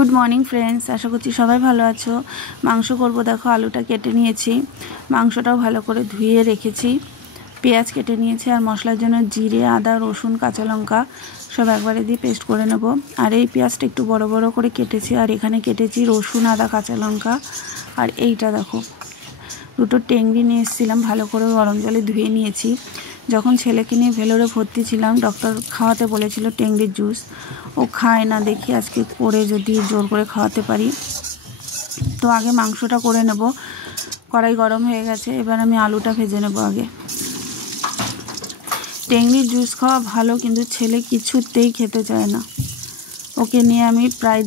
Good morning friends, আশা করছি সবাই ভালো আছো। মাংস করব, দেখো আলুটা কেটে নিয়েছি, মাংসটাও ভালো করে ধুয়ে রেখেছি, পেঁয়াজ কেটে নিয়েছি, আর মশলার জন্য জিরে, আদা, রসুন, কাঁচা লঙ্কা সব একবারে দিয়ে পেস্ট করে নেব। আর এই পেঁয়াজটা একটু বড় বড় করে কেটেছি, আর এখানে কেটেছি রসুন, আদা, কাঁচা লঙ্কা। আর এইটা দেখো, দুটো টেংরি নিয়ে এসেছিলাম, ভালো করে গরম জলে ধুয়ে নিয়েছি। যখন ছেলেকে নিয়ে ভেলোরে ভর্তি ছিলাম, ডক্টর খাওয়াতে বলেছিল টেংরির জুস, ও খায় না, দেখি আজকে করে যদি জোর করে খাওয়াতে পারি। তো আগে মাংসটা করে নেব। কড়াই গরম হয়ে গেছে, এবার আমি আলুটা ভেজে নেব আগে। টেংরির জুস খাওয়া ভালো, কিন্তু ছেলে কিছুতেই খেতে চায় না। ওকে নিয়ে আমি প্রায়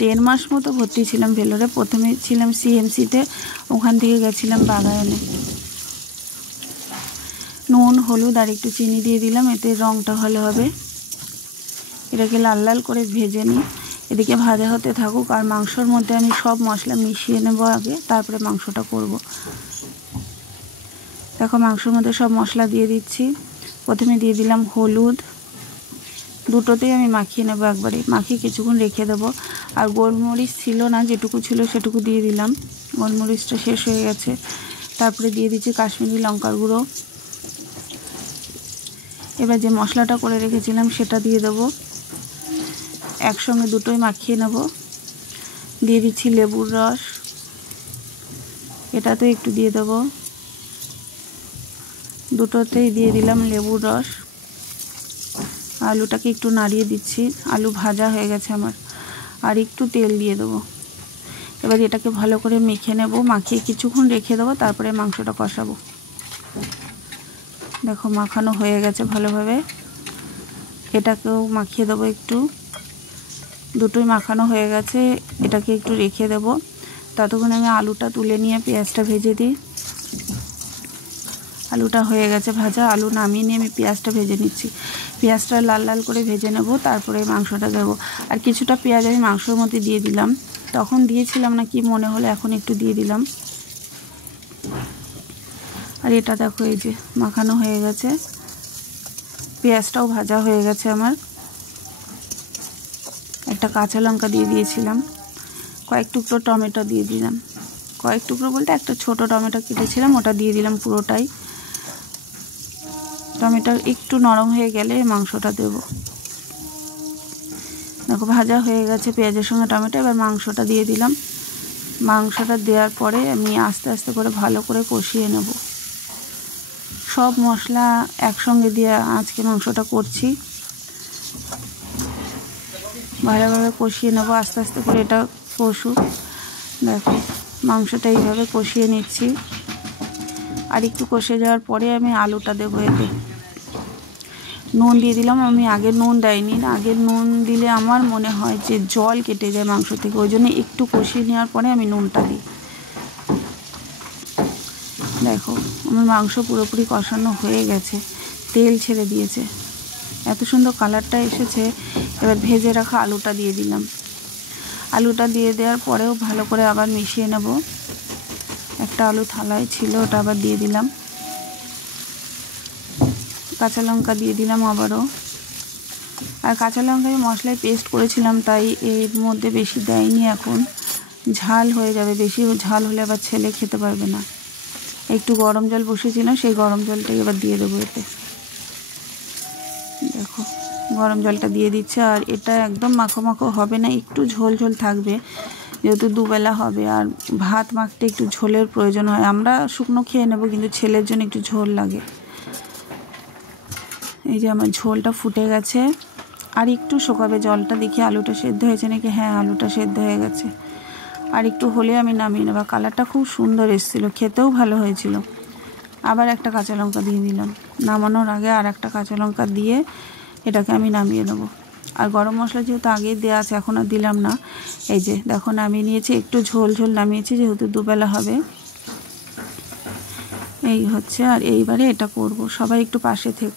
দেড় মাস মতো ভর্তি ছিলাম ভেলোরে। প্রথমে ছিলাম সিএমসিতে, ওখান থেকে গেছিলাম বাগায়নে। নুন, হলুদ আর একটু চিনি দিয়ে দিলাম, এতে রঙটা ভালো হবে। এটাকে লাল লাল করে ভেজে নিই, এদিকে ভাজা হতে থাকুক। আর মাংসর মধ্যে আমি সব মশলা মিশিয়ে নেব আগে, তারপরে মাংসটা করব। দেখো মাংসর মধ্যে সব মশলা দিয়ে দিচ্ছি। প্রথমে দিয়ে দিলাম হলুদ, দুটোতেই আমি মাখিয়ে নেব একবারে, মাখিয়ে কিছুক্ষণ রেখে দেবো। আর গোলমরিচ ছিল না, যেটুকু ছিল সেটুকু দিয়ে দিলাম, গোলমরিচটা শেষ হয়ে গেছে। তারপরে দিয়ে দিচ্ছি কাশ্মীরি লঙ্কার গুঁড়ো। এবার যে মশলাটা করে রেখেছিলাম সেটা দিয়ে দেবো, একসঙ্গে দুটোই মাখিয়ে নেব। দিয়ে দিচ্ছি লেবুর রস, এটাতে একটু দিয়ে দেবো, দুটোতেই দিয়ে দিলাম লেবুর রস। আলুটাকে একটু নাড়িয়ে দিচ্ছি, আলু ভাজা হয়ে গেছে আমার। আর একটু তেল দিয়ে দেবো। এবার এটাকে ভালো করে মেখে নেব, মাখিয়ে কিছুক্ষণ রেখে দেবো, তারপরে মাংসটা কষাবো। দেখো মাখানো হয়ে গেছে ভালোভাবে, এটাকেও মাখিয়ে দেবো একটু। দুটোই মাখানো হয়ে গেছে, এটাকে একটু রেখে দেব। ততক্ষণ আমি আলুটা তুলে নিয়ে পেঁয়াজটা ভেজে দিই। আলুটা হয়ে গেছে ভাজা, আলু নামিয়ে নিয়ে আমি পেঁয়াজটা ভেজে নিচ্ছি। পেঁয়াজটা লাল লাল করে ভেজে নেব, তারপরে মাংসটা দেবো। আর কিছুটা পেঁয়াজ আমি মাংসের মধ্যে দিয়ে দিলাম, তখন দিয়েছিলাম না, কি মনে হলো এখন একটু দিয়ে দিলাম। আর এটা দেখো, এই যে মাখানো হয়ে গেছে, পেঁয়াজটাও ভাজা হয়ে গেছে আমার। একটা কাঁচা লঙ্কা দিয়ে দিয়েছিলাম, কয়েক টুকরো টমেটো দিয়ে দিলাম, কয়েক টুকরো বলতে একটা ছোট টমেটো কেটেছিলাম, ওটা দিয়ে দিলাম পুরোটাই। টমেটো একটু নরম হয়ে গেলে মাংসটা দেব। দেখো ভাজা হয়ে গেছে পেঁয়াজের সঙ্গে টমেটো, এবার মাংসটা দিয়ে দিলাম। মাংসটা দেওয়ার পরে আমি আস্তে আস্তে করে ভালো করে কষিয়ে নেব। সব মশলা একসঙ্গে দিয়ে আজকে মাংসটা করছি, ভালোভাবে কষিয়ে নেব আস্তে আস্তে করে, এটা কষুক। দেখো মাংসটা এইভাবে কষিয়ে নিচ্ছি। আর একটু কষে যাওয়ার পরে আমি আলুটা দেবো। এতে নুন দিয়ে দিলাম, আমি আগে নুন দেয়নি, আগে নুন দিলে আমার মনে হয় যে জল কেটে যায় মাংস থেকে, ওই জন্য একটু কষিয়ে নেওয়ার পরে আমি নুনটা দিই। দেখো আমার মাংস পুরোপুরি কষানো হয়ে গেছে, তেল ছেড়ে দিয়েছে, এত সুন্দর কালারটা এসেছে। এবার ভেজে রাখা আলুটা দিয়ে দিলাম। আলুটা দিয়ে দেওয়ার পরেও ভালো করে আবার মিশিয়ে নেব। একটা আলু থালায় ছিল, ওটা আবার দিয়ে দিলাম। কাঁচা লঙ্কা দিয়ে দিলাম আবারও। আর কাঁচা লঙ্কা আমি মশলায় পেস্ট করেছিলাম, তাই এর মধ্যে বেশি দেয়নি, এখন ঝাল হয়ে যাবে, বেশি ঝাল হলে আবার ছেলে খেতে পারবে না। একটু গরম জল বসেছিলাম, সেই গরম জলটাই এবার দিয়ে দেবো এতে। দেখো গরম জলটা দিয়ে দিচ্ছে। আর এটা একদম মাখো মাখো হবে না, একটু ঝোল ঝোল থাকবে, যেহেতু দুবেলা হবে। আর ভাত মাখতে একটু ঝোলের প্রয়োজন হয়, আমরা শুকনো খেয়ে নেব, কিন্তু ছেলের জন্য একটু ঝোল লাগে। এই যে আমার ঝোলটা ফুটে গেছে, আর একটু শুকাবে জলটা। দেখি আলুটা সেদ্ধ হয়েছে নাকি, হ্যাঁ আলুটা সেদ্ধ হয়ে গেছে। আর একটু হলে আমি নামিয়ে নেব। কালারটা খুব সুন্দর এসেছিল, খেতেও ভালো হয়েছিল। আবার একটা কাঁচা লঙ্কা দিয়ে দিলাম, নামানোর আগে আর একটা কাঁচা লঙ্কা দিয়ে এটাকে আমি নামিয়ে নেব। আর গরম মশলা যেহেতু আগেই দেওয়া আছে, এখন আর দিলাম না। এই যে দেখো নামিয়ে নিয়েছি, একটু ঝোল ঝোল নামিয়েছি, যেহেতু দুবেলা হবে। এই হচ্ছে, আর এইবারে এটা করব। সবাই একটু পাশে থেকো।